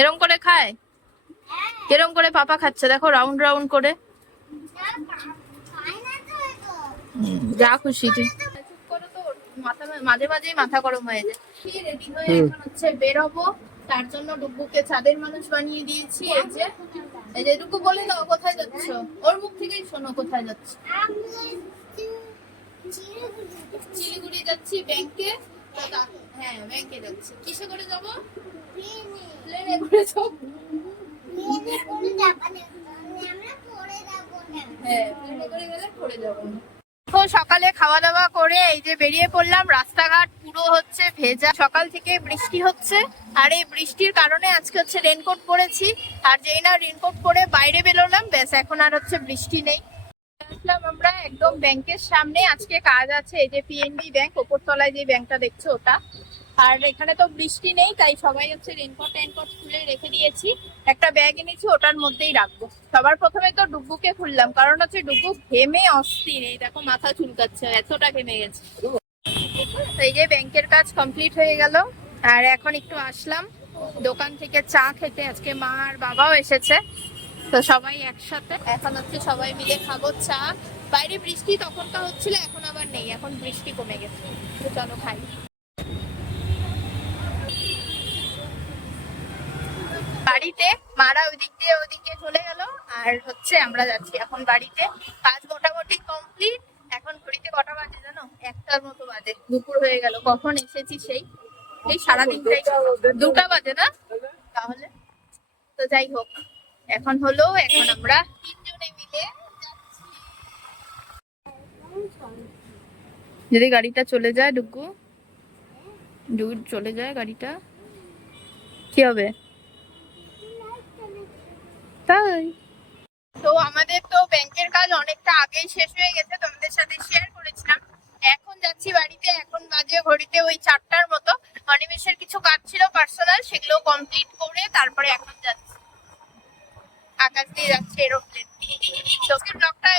এরম করে খায়? এরম করে পাপা খাচ্ছে। দেখো রাউন্ড রাউন্ড করে। যা খুশি তুই। মাঝে মাঝেই মাথা গরম হয়ে যায়। রেডি হয়ে এখন হচ্ছে বেরোবো। তার জন্য ডুব্বুকে চাঁদের মানুষ বানিয়ে দিয়েছি এই যে। এই যে ডুব্বু বলে দাও কোথায় যাচ্ছ? ওর মুখ থেকেই শোনো কোথায় যাচ্ছ? শিলিগুড়ি যাচ্ছি ব্যাংকে হ্যাঁ ব্যাংকে যাচ্ছি। কিসে করে যাব? প্লেনে করে যাব হ্যাঁ প্লেনে করে গেলে পড়ে যাব তো সকালে খাওয়া দাওয়া করে এই যে বেরিয়ে পড়লাম রাস্তাঘাট পুরো হচ্ছে ভেজা। সকাল থেকে বৃষ্টি হচ্ছে আর এই বৃষ্টির কারণে আজকে হচ্ছে রেনকোট পরেছি আর যেই না রেনকোট পরে বাইরে বেরোলাম ব্যাস এখন আর হচ্ছে বৃষ্টি নেই। আসলাম আমরা একদম ব্যাংকের সামনে। আজকে কাজ আছে এই যে পিএনবি ব্যাংক ওপর তলায় যে ব্যাংকটা দেখছ ওটা। আর এখানে তো বৃষ্টি নেই, তাই সবাই হচ্ছে রেনকোট টেনকোট খুলে রেখে দিয়েছি। একটা ব্যাগ এনেছি, ওটার মধ্যেই রাখব। সবার প্রথমে তো ডুব্বুকে খুললাম, কারণ হচ্ছে ডুব্বু ঘেমে অস্থির। এই দেখো, মাথা চুলকাচ্ছে, এতটা ঘেমে গেছে। এই যে ব্যাংকের কাজ কমপ্লিট হয়ে গেল, আর এখন একটু আসলাম। দোকান থেকে চা খেতে, আজকে মা আর বাবাও এসেছে, তো সবাই একসাথে। এখন হচ্ছে সবাই মিলে খাব চা। বাইরে বৃষ্টি তখনটা হচ্ছিল, এখন আবার নেই, এখন বৃষ্টি কমে গেছে। চলো খাই। বাড়িতে, মারা ওদিক দিয়ে ওদিকে চলে গেল। আর হচ্ছে আমরা যাচ্ছি এখন বাড়িতে। কাজ মোটামুটি কমপ্লিট এখন ঘড়িতে কটা বাজে জানো? একটার মতো বাজে। দুপুর হয়ে গেল। কখন এসেছি সেই? এই সারাদিনটাই দুটা বাজে না? তাহলে? তো যাই হোক। এখন হলো, এখন আমরা তিনজনে মিলে যদি গাড়িটা চলে যায়, ডুগু? ডুগু চলে যায় গাড়িটা? কি হবে? তাই। তো আমাদের তো ব্যাংকের কাজ অনেকটা আগেই শেষ হয়ে গেছে, তোমাদের সাথে শেয়ার করেছিলাম। এখন যাচ্ছি বাড়িতে, এখন বাজে ঘড়িতে ওই চারটার মতো। অনিমেষের কিছু কাজ ছিল পার্সোনাল সেগুলো কমপ্লিট করে তারপরে এখন যাচ্ছি। আকাশ দিয়ে যাচ্ছে এরোপ্লেন তো ব্লগটা